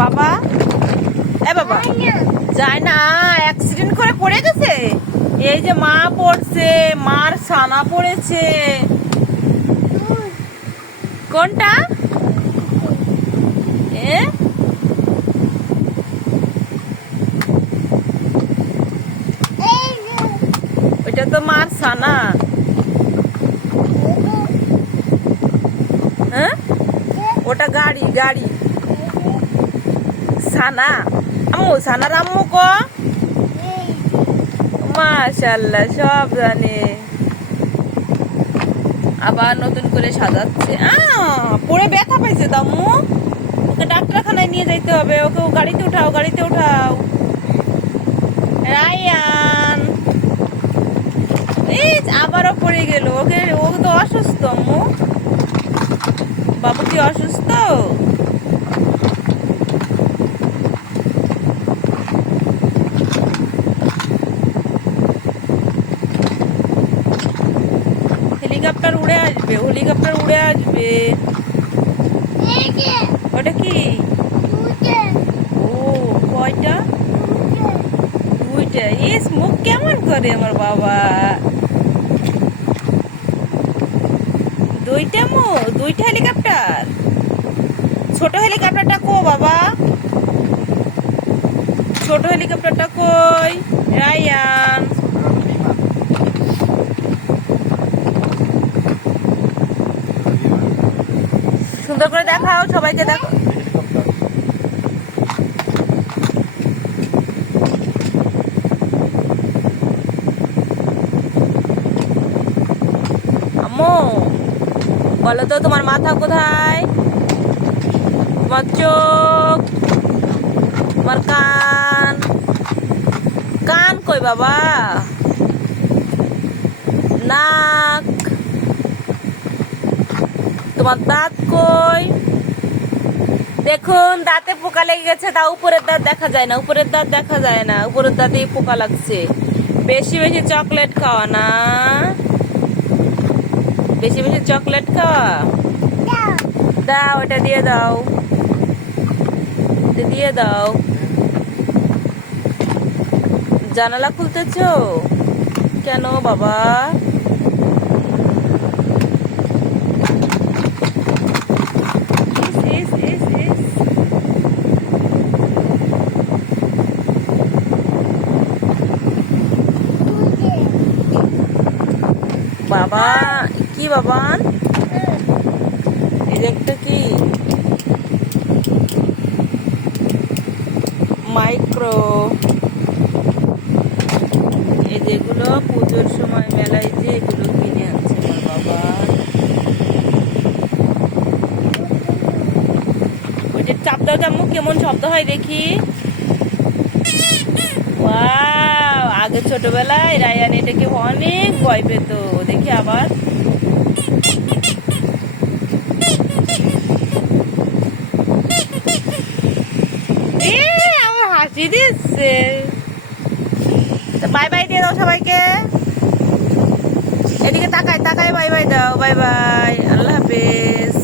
বাবা, বাবা যায় না, অ্যাক্সিডেন্ট করে পড়ে গেছে। এই যে মা পড়ছে, মার ছানা পড়েছে। কোনটা? ওইটা তো মার ছানা। হ্যাঁ, ওটা গাড়ি গাড়ি। ছানা আম্মু, ছানার আম্মু ক। মাশাআল্লাহ, সব জানে। আবার নতুন করে সাজাচ্ছে। পরে ব্যথা পাইছে তো আম্মু, ওকে ডাক্তারখানায় নিয়ে যাইতে হবে। ওকে গাড়িতে উঠাও, গাড়িতে উঠাও। রায়ান এই আবারও পড়ে গেল। ও তো অসুস্থ আম্মু। বাবু কি অসুস্থ? হেলিকপ্টার উড়ে আসবে, হেলিকপ্টার উড়ে আসবে। ওটা কি? ও, কয়টা? দুইটা। ইস, মুখ কেমন করে আমার বাবা। দুইটা হেলিকপ্টার। ছোট হেলিকপ্টারটা কো বাবা? ছোট হেলিকপ্টারটা কই? রায়ান, সুন্দর করে দেখাও, সবাইকে দেখো। আম্মু বলো তো, তোমার মাথা কোথায়? তোমার চোখ, তোমার কান, কান কই বাবা? নাক, তোমার দাঁত কই? দেখুন, দাঁতে পোকা লেগে গেছে। তা উপরের দাঁত দেখা যায় না, উপরের দাঁত দেখা যায় না, উপরের দাঁতেই পোকা লাগছে। বেশি বেশি চকলেট খাওয়া না, বেশি বেশি চকলেট খাওয়া। দাও, এটা দিয়ে দাও, দিয়ে দাও। জানালা খুলতেছো কেন বাবা? বাবা কি বাবা? এই যে একটা কি মাইক্রো, এই যেগুলো পুজোর সময় মেলায় যে এগুলো কিনে আনছে আমার বাবা। ওইটা চাপ দাও জাম্মু, কেমন শব্দ হয় দেখি। ওয়াও, আগে ছোটবেলায় রায়ান এটাকে অনেক ভয় পেত। দেখি আবার। আমার হাসি দিচ্ছে। বাই বাই দিয়ে দাও সবাইকে। এদিকে তাকাই তাকাই, বাই বাই দাও। বাই বাই, আল্লাহ হাফেজ।